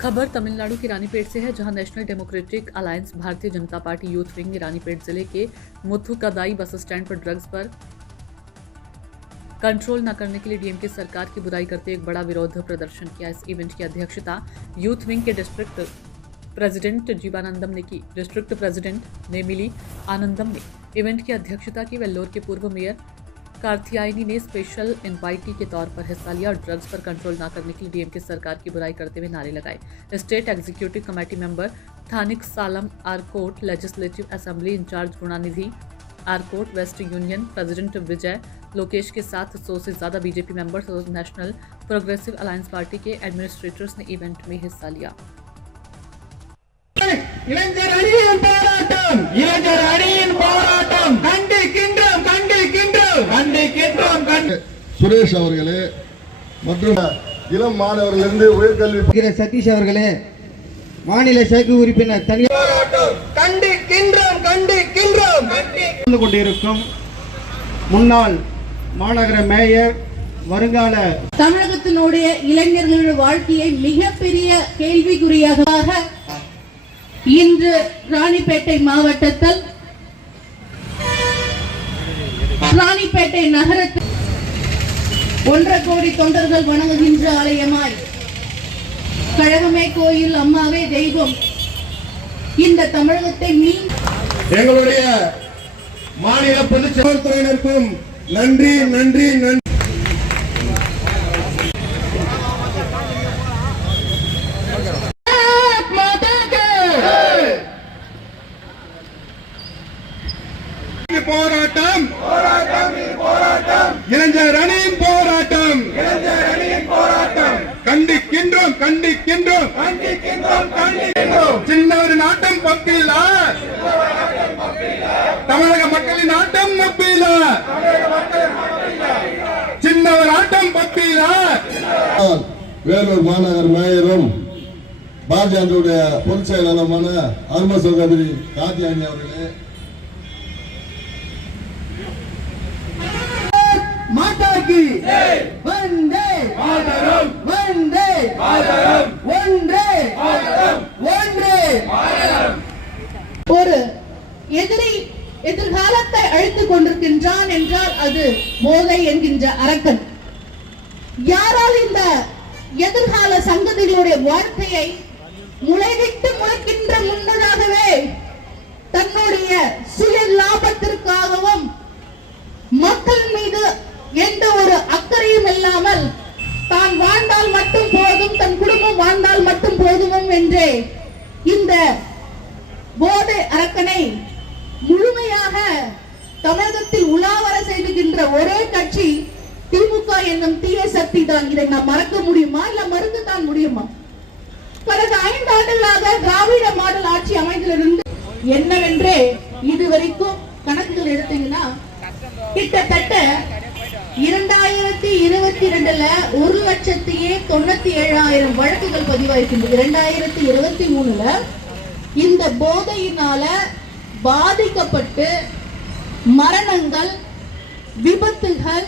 खबर तमिलनाडु के रानीपेट से है, जहां national democratic alliance Bharatiya Janata party youth wing ने रानीपेट जिले के मुथुकदाई बस स्टैंड पर ड्रग्स पर कंट्रोल न करने के लिए डीएमके सरकार की बुराई करते एक बड़ा विरोध प्रदर्शन किया। इस इवेंट की अध्यक्षता यूथ विंग के डिस्ट्रिक्ट प्रेसिडेंट जीवानंदम ने की। डिस्ट्रिक्ट प्रेसिडेंट नेमिली आनंदम ने इवेंट की अध्यक्षता की। वेल्लोर के पूर्व मेयर कार्थियायनी ने स्पेशल इनवाइटी के तौर पर हिस्सा लिया और ड्रग्स पर कंट्रोल न करने के लिए डीएमके सरकार की बुराई करते हुए नारे लगाए। State executive committee member Thanik Salam Arcot, legislative assembly in charge Gunanidhi Arcot, west union president Vijay Lokesh के साथ 100 से ज्यादा बीजेपी मेंबर्स और नेशनल प्रोग्रेसिव अलायंस पार्टी के एडमिनिस्ट्रेटर्स ने इवेंट में हिस्सा लिया। சுரேஷ் அவர்களே மற்றும் இளம் மாணவர்களிருந்து உயர்கல்வி சதீஷ் அவர்களே, மாநில செயற்குழு உறுப்பினர் கொண்டிருக்கும் முன்னாள் மாநகர மேயர், வருங்கால தமிழகத்தினுடைய இளைஞர்களுடைய வாழ்க்கையை மிகப்பெரிய கேள்விக்குறியாக இன்று ராணிப்பேட்டை மாவட்டத்தில் ராணிப்பேட்டை நகரத்தில் 1.5 கோடி தொண்டர்கள் வணங்குகின்ற ஆலயமாய், கழகமே கோயில், அம்மாவே தெய்வம், இந்த தமிழகத்தை எங்களுடைய மாநில பொதுச்செயலாளருக்கும் நன்றி நன்றி நன்றி. போராட்டம் இளைஞர் அணியின் போராட்டம் கண்டிக்கின்றோம் கண்டிக்கின்றோம் சின்னவர் நாட்டம் பப்பில தமிழக மக்களின் ஆட்டம் மப்பில சின்னவர் ஆட்டம் பப்பில. வேலூர் மாநகர் மேயரும் பாஜகவுடைய பொதுச் செயலாளருமான அரும சகோதரி காத்தியானி அவர்களே, माता की वंदे मातरम, वंदे मातरम, वंदे मातरम, वंदे मातरम. ஒரு எதிரி எதிர்காலத்தை அழித்துக் கொண்டிருக்கின்றான் என்றால் அது போதை என்கின்ற அரக்கன். யாரால் இந்த எதிர்கால சங்கதிகளுடைய வாழ்க்கையை முளைவிட்டு முளைக்கின்ற முன்னதாகவே தன்னுடைய சுய லாபத்திற்காகவும் மக்கள் மீது எந்த ஒரு அக்கறையும் இல்லாமல் தான் வாழ்ந்தால் மட்டும் போதும், தன் குடும்பம் வாழ்ந்தால் மட்டும் போதும் என்றே இந்த போதை அரக்கனை முழுமையாக தமிழகத்தில் உலாவர செய்துகின்ற ஒரே கட்சி திமுக என்னும் தீய சக்தி தான். இதை நாம் மறக்க முடியுமா, இல்ல மறுத்து தான் முடியுமா? கடந்த 5 ஆண்டுகளாக திராவிட மாடல் ஆட்சி அமைந்திலிருந்து என்னவென்றே இதுவரைக்கும் கணக்குகள் எடுத்தீங்கன்னா கிட்டத்தட்ட 2022ல 1,97,000 வழக்குகள் பதிவாயிருக்கின்றன. 2023ல இந்த போதையினால பாதிக்கப்பட்டு மரணங்கள், விபத்துகள்